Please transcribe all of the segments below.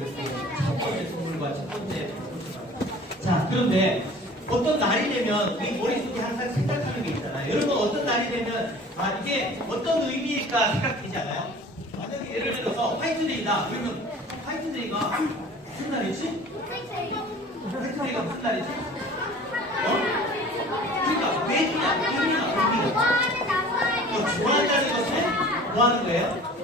첫 번째 선물과 첫 번째. 자, 그런데 어떤 날이 되면 우리 머릿속에 항상 생각하는 게 있잖아요. 여러분 어떤 날이 되면 이게 어떤 의미일까 생각되지 않아요? 만약에 예를 들어서 화이트데이다. 그러면 화이트데이가 무슨 날이지? 화이트데이가 무슨 날이지? 그러니까 왜 주냐? 의미가 좋아한다는 것은 뭐 하는 거예요?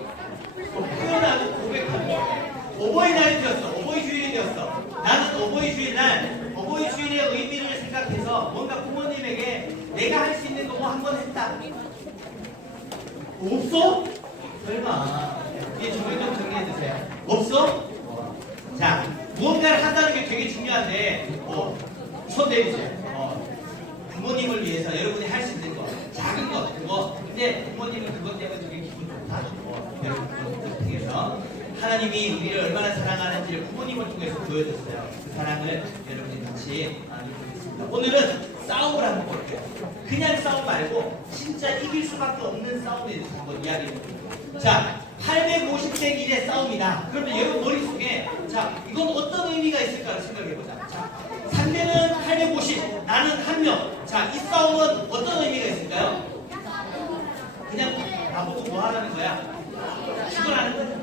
표현하고 고백하는 거예요. 어버이날이 되었어. 어버이 주일이 되었어. 나는 어버이 주일날 어버이 주일의 의미를 생각해서 뭔가 부모님에게 내가 할 수 있는 거 뭐 한 번 했다. 없어? 설마. 이게 좀 정리해주세요. 없어? 자, 무언가를 한다는 게 되게 중요한데 손 내리세요. 부모님을 위해서 여러분이 할 수 있는 거 작은 거 그거. 근데 부모님은 그것 때문에 되게 기분 좋다. 여러분 그것 통해서 하나님이 우리를 얼마나 사랑하는지를 부모님을 통해서 보여줬어요. 그 사랑을 여러분이 같이 보겠습니다. 오늘은 싸움을 한번 볼게요. 그냥 싸움 말고 진짜 이길 수밖에 없는 싸움에 대해서 한번 이야기해볼게요. 자, 850대 1의 싸움이다. 그러면 여러분 머릿속에 자, 이건 어떤 의미가 있을까를 생각해보자. 자, 상대는 850, 나는 한 명. 자, 이 싸움은 어떤 의미가 있을까요? 그냥 나보고 뭐 하라는 거야? 죽으라는 거야?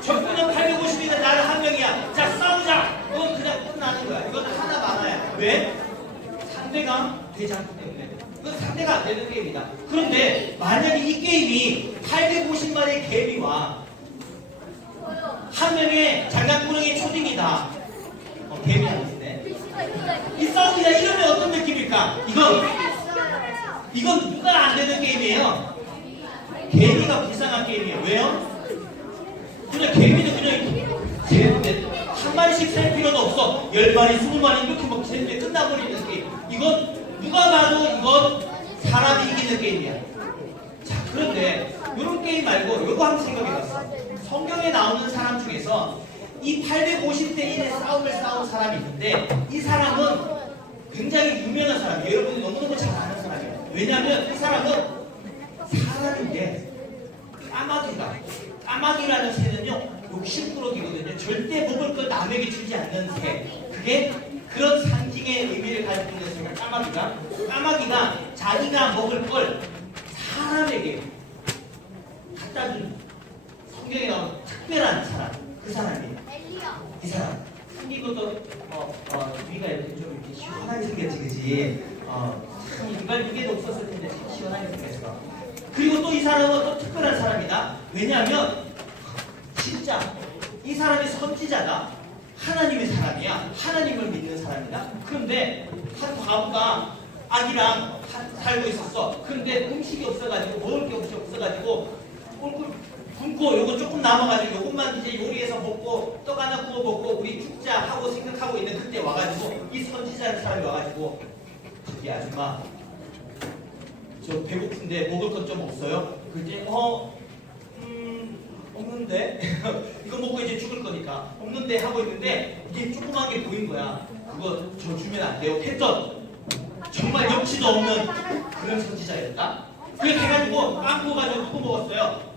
적군은 850이면 나는 한 명이야. 자, 싸우자. 이건 그냥 끝나는 거야. 이건 하나 많아야. 왜? 상대가 되지 않기 때문에. 이건 상대가 안 되는 게임이다. 그런데 만약에 이 게임이 850마리의 개미와 한 명의 장난꾸러기 초딩이다. 개미 아니네. 이 싸움이다. 이러면 어떤 느낌일까? 이건 누가 안 되는 게임이에요? 개미가 불쌍한 게임이에요. 왜요? 그냥 개미는 그냥 한 마리씩 살 필요도 없어. 10마리, 20마리 이렇게 막 재는데 끝나버리는 게임. 이건 누가 봐도 이건 사람이 이기는 게임이야. 자, 그런데 이런 게임 말고 이거 한번 생각해봤어. 성경에 나오는 사람 중에서 이 850대 1의 싸움을 싸운 사람이 있는데 이 사람은 굉장히 유명한 사람이에요. 여러분이 너무너무 잘 아는 사람이에요. 왜냐하면 이 사람은 사람인데 까마귀라는 새는요 욕심꾸러기거든요. 절대 먹을 걸 남에게 주지 않는 새. 그게 그런 상징의 의미를 가지고 있는 새가 까마귀가 자기가 먹을 걸 사람에게 갖다 준 성경에 나오는 특별한 사람. 그 사람이에요. 이 사람. 생긴 것도 위가 이렇게 좀 이렇게 시원하게 생겼지, 그지? 이발 무게도 없었을 텐데 시원하게 생겼어. 그리고 또 이 사람은 또 특별한 사람이다. 왜냐하면 진짜 이 사람이 선지자다. 하나님의 사람이야. 하나님을 믿는 사람이다. 그런데 한 과부가 아기랑 살고 있었어. 그런데 음식이 없어가지고 먹을 게 없어가지고 얼굴 굶고 요거 조금 남아가지고 요것만 이제 요리해서 먹고 떡 하나 구워 먹고 우리 죽자 하고 생각하고 있는 그때 와가지고 이 선지자라는 사람이 와가지고 저기 아줌마 저 배고픈데 먹을 것 좀 없어요? 그랬더니 없는데 이거 먹고 이제 죽을 거니까 없는데 하고 있는데 이게 조그만 게 보인 거야. 그거 저 주면 안 돼요? 했던 정말 염치도 없는 그런 선지자였다. 그렇게 해가지고 빵 구워가지고 누구 먹었어요?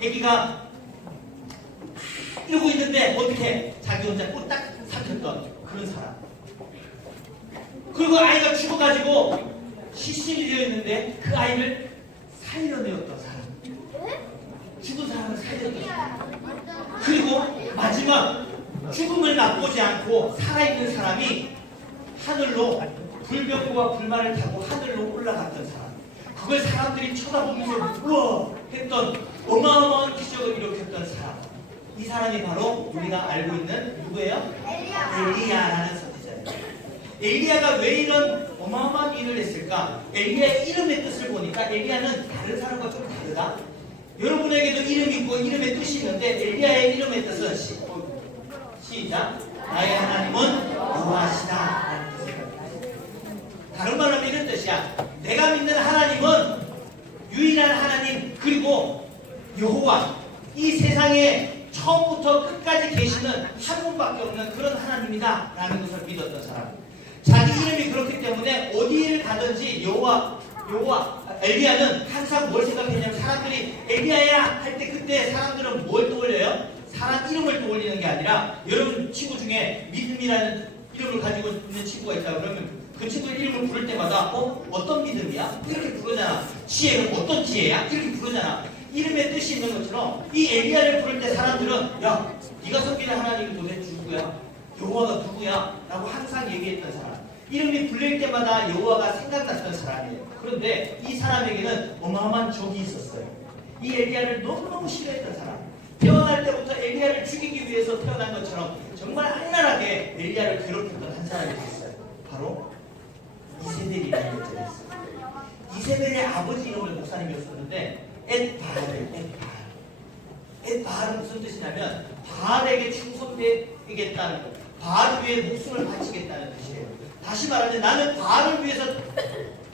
애기가 이러고 있는데 어떻게 자기 혼자 꼴딱 삼켰던 그런 사람. 그리고 아이가 죽어가지고 시신이 되어 있는데 그 아이를 살려내었던 사람. 죽은 사람을 살렸던 사람. 그리고 마지막 죽음을 맛보지 않고 살아있는 사람이 하늘로 불병과 불만을 타고 하늘로 올라갔던 사람. 그걸 사람들이 쳐다보면서 우와 했던 어마어마한 기적을 일으켰던 사람. 이 사람이 바로 우리가 알고 있는 누구예요? 엘리야라는 선지자예요. 엘리야가 왜 이런 어마어마한 일을 했을까? 엘리야의 이름의 뜻을 보니까 엘리야는 다른 사람과 좀 다르다. 여러분에게도 이름이 있고 이름의 뜻이 있는데 엘리야의 이름의 뜻은 시작. 나의 하나님은 여호와시다. 다른 말로 하면 이런 뜻이야. 내가 믿는 하나님은 유일한 하나님 그리고 여호와 이 세상에 처음부터 끝까지 계시는 한 분밖에 없는 그런 하나님이다 라는 것을 믿었던 사람. 자기 이름이 그렇기 때문에 어디를 가든지 엘리야는 항상 뭘 생각했냐면 사람들이 엘리야야 할 때 그때 사람들은 뭘 떠올려요? 사람 이름을 떠올리는 게 아니라 여러분 친구 중에 믿음이라는 이름을 가지고 있는 친구가 있다 그러면 그 친구 이름을 부를 때마다 어떤 믿음이야? 이렇게 부르잖아. 지혜는 어떤 지혜야? 이렇게 부르잖아. 이름의 뜻이 있는 것처럼 이 엘리야를 부를 때 사람들은 야, 네가 섬기는 하나님이 도대체 누구야? 여호와가 누구야? 라고 항상 얘기했던 사람. 이름이 불릴 때마다 여호와가 생각났던 사람이에요. 그런데 이 사람에게는 어마어마한 적이 있었어요. 이 엘리야를 너무너무 싫어했던 사람. 태어날 때부터 엘리야를 죽이기 위해서 태어난 것처럼 정말 악랄하게 엘리야를 괴롭혔던 한 사람이 있었어요. 바로 이세벨이라는 여자가 있어요. 이세벨의 아버지 이름을 목사님이었었는데 엣바알은 무슨 뜻이냐면 바알에게 충성되겠다는 것, 바알 위에 목숨을 바치겠다는 뜻이에요. 다시 말하면 나는 바알을 위해서,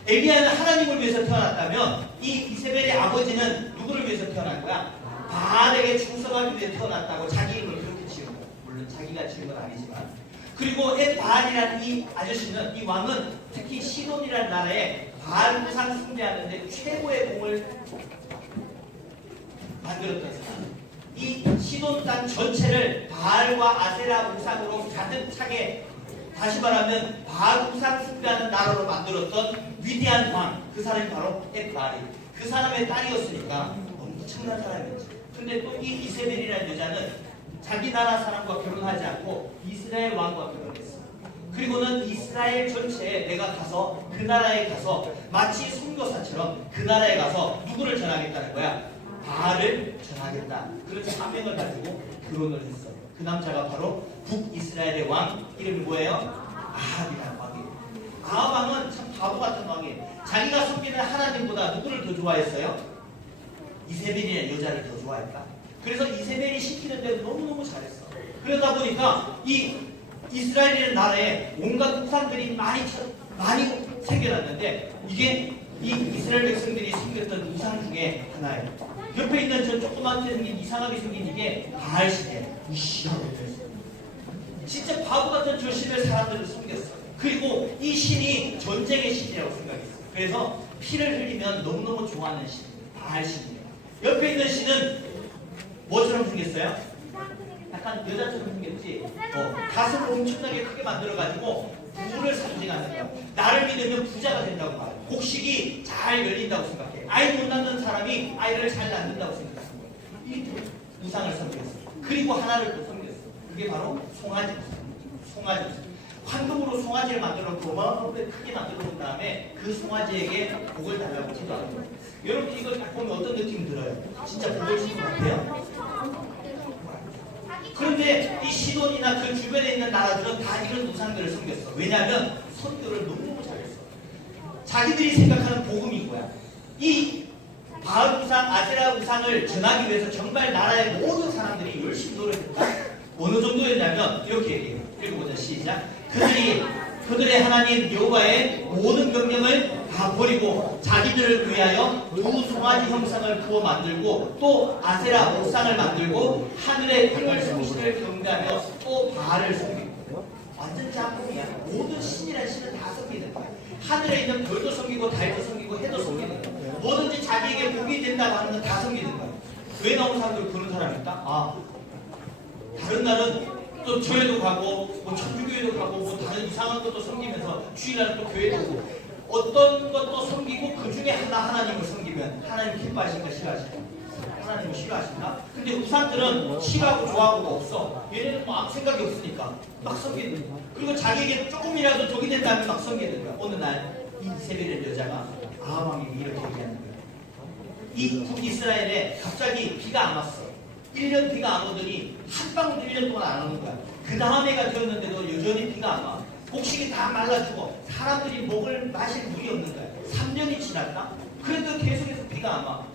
엘리야는 하나님을 위해서 태어났다면 이 이세벨의 아버지는 누구를 위해서 태어난 거야? 바알에게 충성하기 위해 태어났다고 자기 이름을 그렇게 지은 거야. 물론 자기가 지은 건 아니지만. 그리고 엣바알이라는 이 아저씨는, 이 왕은 특히 시돈이라는 나라에 바알 우상 숭배하는데 최고의 공을 만들었던 사람. 이 시돈 땅 전체를 바알과 아세라 우상으로 가득 차게, 다시 말하면 바알 우상 숭배하는 나라로 만들었던 위대한 왕, 그 사람이 바로 엣바알이. 그 사람의 딸이었으니까 엄청난 사람이었지. 근데 또 이 이세벨이라는 여자는 자기 나라 사람과 결혼하지 않고 이스라엘 왕과 결혼했어. 그리고는 이스라엘 전체에 내가 가서 그 나라에 가서 마치 선교사처럼 그 나라에 가서 누구를 전하겠다는 거야? 바알을 전하겠다. 그런 사명을 가지고 결혼을 했어. 그 남자가 바로 북이스라엘의 왕, 이름이 뭐예요? 아합이라는 왕이에요. 아합 왕은 참 바보 같은 왕이에요. 자기가 섬기는 하나님보다 누구를 더 좋아했어요? 이세벨이라는 여자를 더 좋아했다. 그래서 이세벨이 시키는 대로 너무너무 잘했어. 그러다 보니까 이 이스라엘이라는 나라에 온갖 우상들이 많이 생겨났는데, 이게 이 이스라엘 백성들이 섬겼던 우상 중에 하나예요. 옆에 있는 저 조그맣게 생긴 이상하게 생긴 이게 바알신이에요. 진짜 바보 같은 저 신을 사람들을 섬겼어. 그리고 이 신이 전쟁의 신이라고 생각했어. 그래서 피를 흘리면 너무너무 좋아하는 신, 바알신이에요. 옆에 있는 신은 뭐처럼 생겼어요? 약간 여자처럼 생겼지. 가슴을 엄청나게 크게 만들어가지고 부를 상징하는 거야. 나를 믿으면 부자가 된다고 말해. 곡식이 잘 열린다고 생각해. 아이 못 낳는 사람이 아이를 잘 낳는다고 생각하는 거야. 이 우상을 섬겼어. 그리고 하나를 또 섬겼어. 그게 바로 송아지. 황금으로 송아지를 만들어놓고 어마어마하게 크게 만들어놓은 다음에 그 송아지에게 복을 달라고 기도하는 거예요. 여러분 이걸 딱 보면 어떤 느낌이 들어요? 진짜 복을 줄 것 같아요? 그런데 이 시돈이나 그 주변에 있는 나라들은 다 이런 우상들을 섬겼어. 왜냐하면 선교를 너무너무 잘했어. 자기들이 생각하는 복음이 뭐야? 이 바알 우상, 아세라 우상을 전하기 위해서 정말 나라의 모든 사람들이 열심히 노력했다. 어느 정도였냐면 이렇게 얘기해요. 읽어보자. 시작. 그들의 하나님 여호와의 모든 명령을 다 버리고 자기들을 위하여 두 송아지 형상을 부어 만들고 또 아세라 우상을 만들고 하늘의 별을 성신을 경배하며 또 바알을 섬기고. 완전 짬뽕이야. 모든 신이라는 신은 다 섬기는 거야. 하늘에 있는 별도 섬기고 달도 섬기고 해도 섬기는 거야. 뭐든지 자기에게 복이 된다고 하는 건 다 섬기는 거야. 왜 나온 사람들 그런 사람이 있다? 다른 날은 또 교회도 가고 뭐 천주교회도 가고 뭐 다른 이상한 것도 섬기면서 주일날은 또 교회도 오고 어떤 것도 섬기고 그 중에 하나님을 섬기면 하나님 기뻐하실까 싫어하실까? 하나님 싫어하실까? 근데 우상들은 싫어하고 좋아하고가 없어. 얘네는 뭐 아무 생각이 없으니까 막 섬기는 거야. 그리고 자기에게 조금이라도 적이 된다면 막 섬기는 거야. 어느 날 이 이세벨의 여자가 아합왕에게 이렇게 얘기하는 거야. 이 북이스라엘에 갑자기 비가 안 왔어. 1년 비가 안 오더니 한 방울도 1년 동안 안 오는 거야. 그 다음 해가 되었는데도 여전히 비가 안 와. 곡식이 다 말라 죽어. 사람들이 마실 물이 없는 거야. 3년이 지났다? 그래도 계속해서 비가 안 와.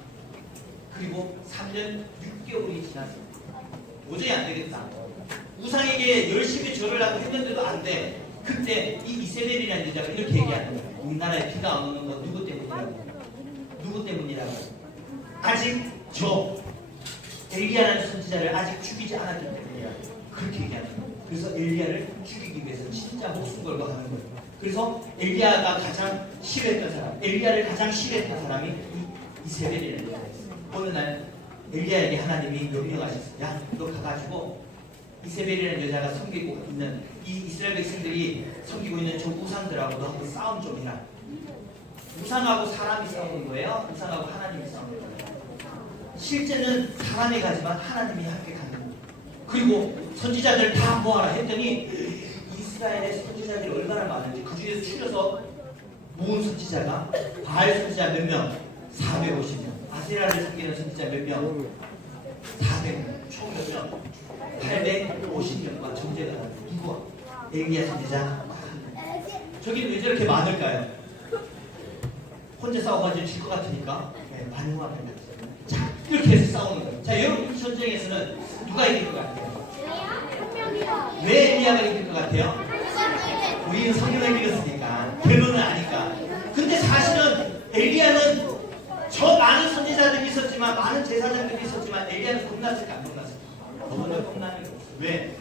그리고 3년 6개월이 지났어. 도저히 안 되겠다. 우상에게 열심히 절을 하고 했는데도 안 돼. 그때 이 이세벨이라는 여자가 이렇게 얘기하는 거야. 우리나라에 비가 안 오는 건 누구 때문이라고? 누구 때문이라고? 아직 엘리야라는 선지자를 아직 죽이지 않았기 때문이야. 그렇게 얘기하는 거예요. 그래서 엘리야를 죽이기 위해서 진짜 목숨 걸고 하는 거예요. 그래서 엘리야가 가장 싫어했던 사람, 엘리야를 가장 싫어했던 사람이 이세벨이라는 거예요. 어느 날 엘리야에게 하나님이 명령하셨어요. 야, 너 가가지고 이세벨이라는 여자가 섬기고 있는 이 이스라엘 백성들이 섬기고 있는 저 우상들하고 너 한번 싸움 좀 해라. 우상하고 사람이 싸우는 거예요? 우상하고 하나님이 싸우는 거예요? 실제는 사람이 가지만 하나님이 함께 가는 거예요. 그리고 선지자들 다 모아라 했더니 이스라엘의 선지자들이 얼마나 많은지 그 중에서 추려서 모은 선지자가 바알 선지자 몇 명? 450명. 아세라를 섬기는 선지자 몇 명? 400명. 총 몇 명? 850명과 전제가 누구와? 엘리야 선지자. 저기는 왜 저렇게 많을까요? 혼자 싸워가지고 질 것 같으니까 반응하면 됩니다. 자, 이렇게 해서 싸우는 거예요. 자, 여러분 이 전쟁에서는 누가 이길 것 같아요? 왜 엘리야가 이길 것 같아요? 우리는 성경을 읽었으니까 결론은 아니까. 근데 사실은 엘리야는 저 많은 선지자들이 있었지만 많은 제사장들이 있었지만 엘리야는 겁났을까 안 겁났을까? 너무나 겁나는 게 없어. 왜?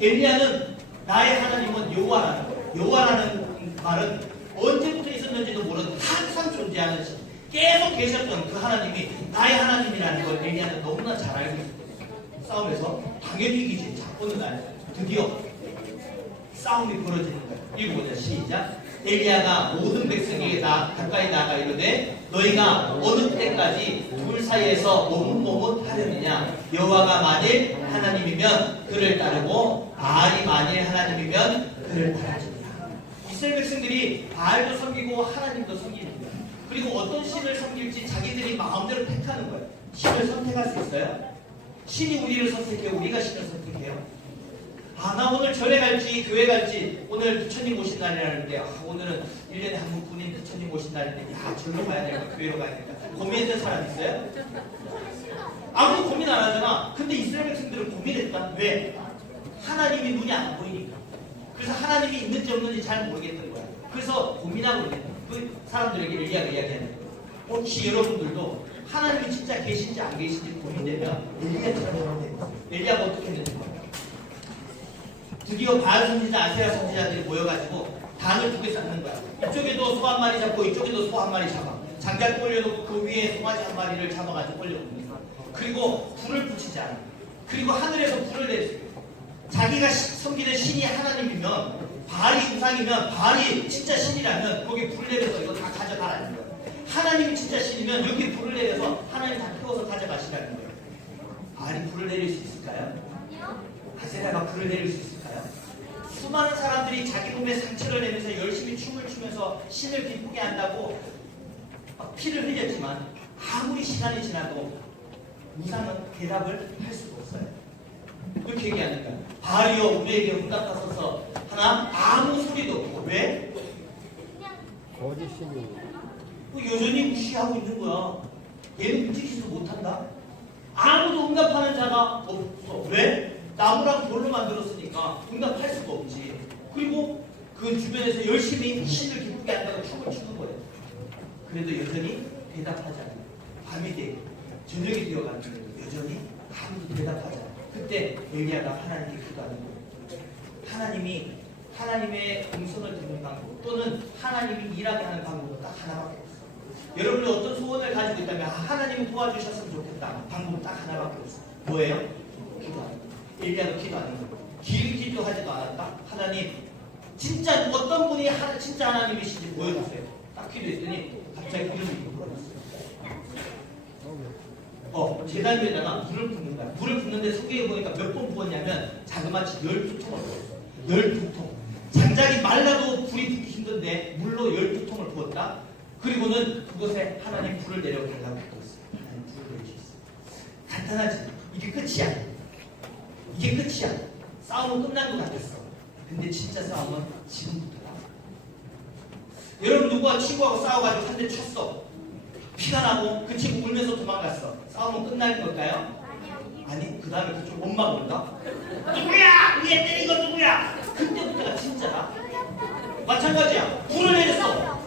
엘리야는 나의 하나님은 여호와라는 거예요. 여호와라는 말은 언제부터 있었는지도 모르는 항상 존재하는 신, 계속 계셨던 그 하나님이 나의 하나님이라는 걸 엘리야는 너무나 잘 알고 있었거든요. 싸움에서 당연히 이기지. 자, 어느 날 드디어 싸움이 벌어지는 거예요. 읽어보자. 시작. 엘리야가 모든 백성에게 가까이 나아가 이르되 너희가 어느 때까지 둘 사이에서 머뭇머뭇하려느냐. 여호와가 만일 하나님이면 그를 따르고 바알이 만일 하나님이면 그를 따르리라. 이스라엘 백성들이 바알도 섬기고 하나님도 섬기는 거예요. 그리고 어떤 신을 섬길지 자기들이 마음대로 택하는 거예요. 신을 선택할 수 있어요? 신이 우리를 선택해요? 우리가 신을 선택해요? 나 오늘 절에 갈지 교회 갈지 오늘 부처님 오신 날이라는데 오늘은 1년에 한 번뿐인 부처님 오신 날인데 절로 가야 될까 교회로 가야 될까 고민했던 사람 있어요? 아무도 고민 안 하잖아. 근데 이스라엘 백성들은 고민했다. 왜? 하나님이 눈이 안 보이니까. 그래서 하나님이 있는지 없는지 잘 모르겠던 거야. 그래서 고민하고 있는 그 사람들에게 엘리야가 이야기하는 거야. 혹시 여러분들도 하나님이 진짜 계신지 안 계신지 고민되면 엘리야처럼 하면 돼요. 엘리야가 어떻게 했는지 몰라요. 드디어 바알 선지자, 아세라 선지자들이 모여가지고 단을 두 개 쌓는 거야. 이쪽에도 소 한 마리 잡고 이쪽에도 소 한 마리 잡아. 장작 올려놓고 그 위에 송아지 한 마리를 잡아가지고 올려놓는 거야. 그리고 불을 붙이지 않아. 그리고 하늘에서 불을 내주세요. 자기가 섬기는 신이 하나님이면 바알이 우상이면 바알이 진짜 신이라면 거기 불 내려서 이거 다 가져가라는 거예요. 하나님이 진짜 신이면 여기 불을 내려서 하나님 다 태워서 가져가시라는 거예요. 바알이 불을 내릴 수 있을까요? 아세라가 불을 내릴 수 있을까요? 수많은 사람들이 자기 몸에 상처를 내면서 열심히 춤을 추면서 신을 기쁘게 한다고 피를 흘렸지만 아무리 시간이 지나도 우상은 대답을 할 수가 없어요. 그렇게 얘기하니까 바알이여 우리에게 응답하소서 하나 아무 소리도 없고. 왜? 거짓신이 여전히 무시하고 있는 거야. 얘는 움직이지도 못한다. 아무도 응답하는 자가 없어. 왜? 나무랑 돌로 만들었으니까 응답할 수가 없지. 그리고 그 주변에서 열심히 신을 기쁘게 한다고 춤을 추는 거예요. 그래도 여전히 대답하지 않아요. 밤이 돼 저녁이 되어가는데 여전히 아무도 대답하지 않아요. 그때 엘리야가 하나님께 기도하는 거예요. 하나님의 음성을 듣는 방법 또는 하나님이 일하게 하는 방법은 딱 하나밖에 없어요. 여러분이 어떤 소원을 가지고 있다면 하나님이 도와주셨으면 좋겠다. 방법은 딱 하나밖에 없어요. 뭐예요? 기도하는 거예요. 엘리야도 기도하는 거예요. 긴 기도하지도 않았다. 하나님 진짜 어떤 분이 진짜 하나님이신지 보여주세요. 딱 기도했더니 갑자기 이름이 흘러났어요. 제단 위에다가 불을 붓는 거야. 불을 붓는데 속에 보니까 몇 번 부었냐면 자그마치 12통을 부었어. 12통. 장작이 말라도 불이 붙기 힘든데 물로 12통을 부었다. 그리고는 그곳에 하나님 불을 내려달라고 했어요. 하나님 불을 내려주셨어요. 간단하지? 이게 끝이야. 이게 끝이야. 싸움은 끝난 것 같았어. 근데 진짜 싸움은 지금부터다. 여러분 누구와 친구하고 싸워가지고 한 대 쳤어. 피가 나고 그 친구 울면서 도망갔어. 싸움은 끝날 걸까요? 아니 그 다음에 그쪽 엄마가 온다. 누구야? 위에 때린 거 누구야? 그때부터가 진짜다. 마찬가지야. 불을 내렸어.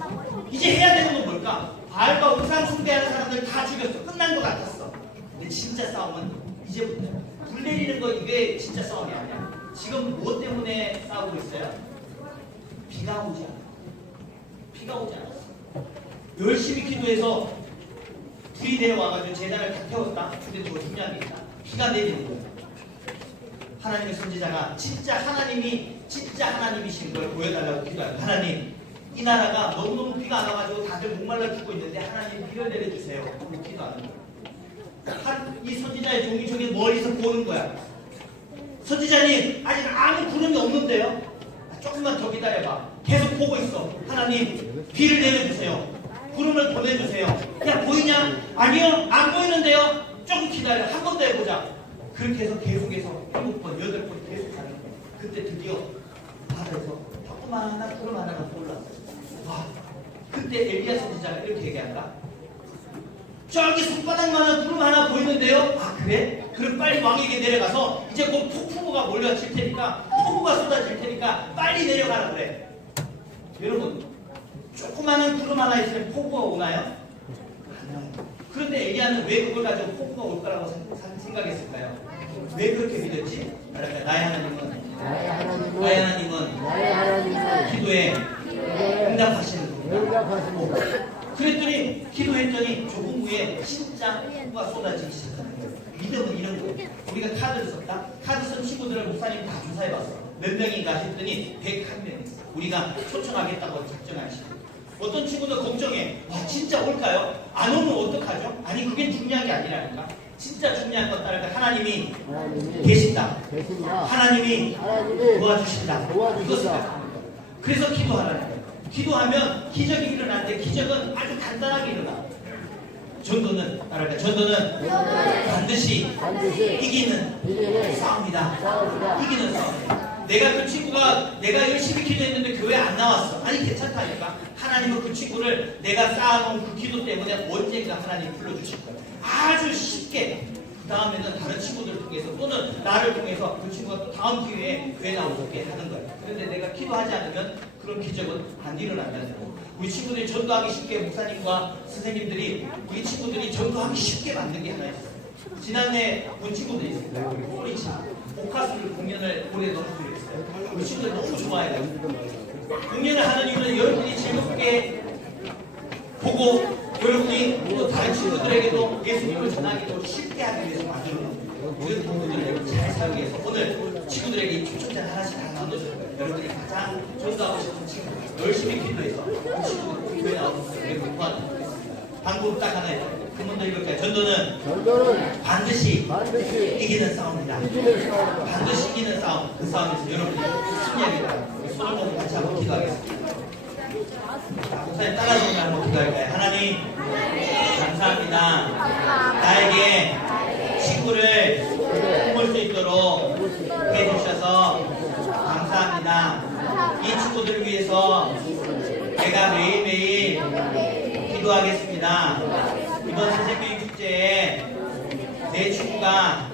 이제 해야 되는 건 뭘까? 바알과 우상 숭배하는 사람들 다 죽였어. 끝난 것 같았어. 근데 진짜 싸움은 이제부터. 불 내리는 거 이게 진짜 싸움이 아니야. 지금 무엇 때문에 싸우고 있어요? 비가 오지 않아. 비가 오지 않았어. 열심히 기도해서 둘이 내려와가지고 제단을 다 태웠다. 근데 더 중요한 게 있다. 비가 내리는 거예요. 하나님의 선지자가 진짜 하나님이신 걸 보여달라고 기도해요. 하나님, 이 나라가 너무너무 비가 안 와가지고 다들 목말라 죽고 있는데 하나님 비를 내려주세요. 그렇게 기도하는 거예요. 이 선지자의 종이 저기 멀리서 보는 거야. 선지자님, 아직 아무 구름이 없는데요. 조금만 더 기다려봐. 계속 보고 있어. 하나님, 비를 내려주세요. 구름을 보내주세요. 야, 보이냐? 아니요, 안 보이는데요. 조금 기다려. 한 번 더 해보자. 그렇게 해서 계속해서 7번, 8번 계속 가는 거야. 그때 드디어 바다에서 조그마한 구름 하나가 올라왔어요. 와, 그때 엘리야 선지자가 이렇게 얘기한다. 저기 손바닥만한 구름 하나 보이는데요? 아, 그래? 그럼 빨리 왕에게 내려가서 이제 곧 폭풍우가 몰려칠 테니까, 폭우가 쏟아질 테니까 빨리 내려가라 그래. 여러분, 조그마한 구름 하나 있으면 폭우가 오나요? 안 와요. 그런데 엘리야는 왜 그걸 가지고 폭우가 올 거라고 생각했을까요? 왜 그렇게 믿었지? 나의 하나님은 기도에 응답하시는 겁니다. 그랬더니 기도했더니 조금 후에 진짜 폭우가 쏟아지기 시작하는 거예요. 믿음은 이런 거예요. 우리가 카드를 썼다. 카드 쓴 친구들을 목사님 다 조사해봤어. 몇 명인가 했더니 101명. 우리가 초청하겠다고 작정하시고, 어떤 친구들 걱정해. 와, 진짜 올까요? 안 오면 어떡하죠? 아니, 그게 중요한 게 아니라니까. 진짜 중요한 건 따를까? 하나님이 계신다. 하나님이 도와주신다. 이것입니다. 그래서 기도하라는 거예요. 기도하면 기적이 일어나는데 기적은 아주 간단하게 일어나. 전도는 따를까? 전도는 반드시 이기는 싸움이다. 이기는 싸움이다. 내가 그 친구가 내가 열심히 기도했는데 교회 안 나왔어. 아니, 괜찮다니까. 하나님은 그 친구를 내가 쌓아놓은 그 기도 때문에 언젠가 하나님 불러주실 거예요. 아주 쉽게. 그 다음에는 다른 친구들 통해서 또는 나를 통해서 그 친구가 또 다음 기회에 교회 나오게 하는 거예요. 그런데 내가 기도하지 않으면 그런 기적은 안 일어난다는 거예요. 우리 친구들이 전도하기 쉽게, 목사님과 선생님들이 우리 친구들이 전도하기 쉽게 만든 게 하나 있어요. 지난해 본 친구들이 있습니다. 우리 친구 오카스를 공연을 올해도 하기로 했어요. 우리 친구들 너무 좋아해요. 공연을 하는 이유는 여러분이 즐겁게 보고 여러분이 또 다른 친구들에게도 예수님을 전하기도 쉽게 하기 위해서 만드는 거예요. 우리 부모들을 잘 사용해서 오늘 친구들에게 초청장 하나씩 다 나눠줄 거예요. 여러분이 가장 전도하고 싶은 친구 열심히 기도해서 그 친구들 꼭 교회 나오는 거예요. 도와드리겠습니다. 방법 딱 하나 있어요. 한번더 읽을게요. 전도는 반드시 이기는 싸움이다. 반드시 이기는 싸움. 그 싸움에서 여러분이 승리하겠다. 손을 모으고 같이 한번 기도하겠습니다. 목사님 따라서 오늘 한번 기도할까요? 하나님, 감사합니다. 나에게 친구를 볼 수 있도록 해주셔서 감사합니다. 이 친구들을 위해서 내가 매일매일 기도하겠습니다. 이번 선생님 축제에 내 친구가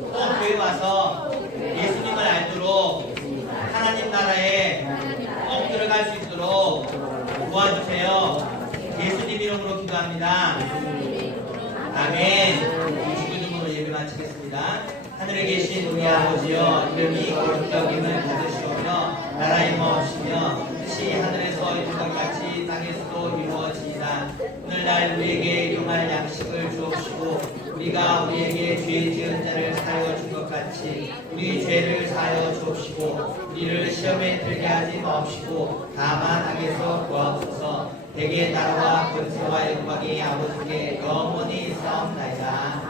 꼭 교회 와서 예수님을 알도록 하나님 나라에 꼭 들어갈 수 있도록 도와주세요. 예수님 이름으로 기도합니다. 아멘. 이 친구 이름으로 예배 마치겠습니다. 하늘에 계신 우리 아버지여, 이름이 거룩히 여김을 받으시오며 나라의 마옵시며 뜻이 하늘에서 이룬 것 같이 땅에서도 이루어지이다. 오늘날 우리에게 일용할 양식을 주옵시고 우리가 우리에게 죄 지은 자를 사하여 준 것 같이 우리 죄를 사하여 주옵시고 우리를 시험에 들게 하지 마옵시고 다만 악에서 구하옵소서. 대개 나라와 권세와 영광이 아버지께 영원히 싸움나이다.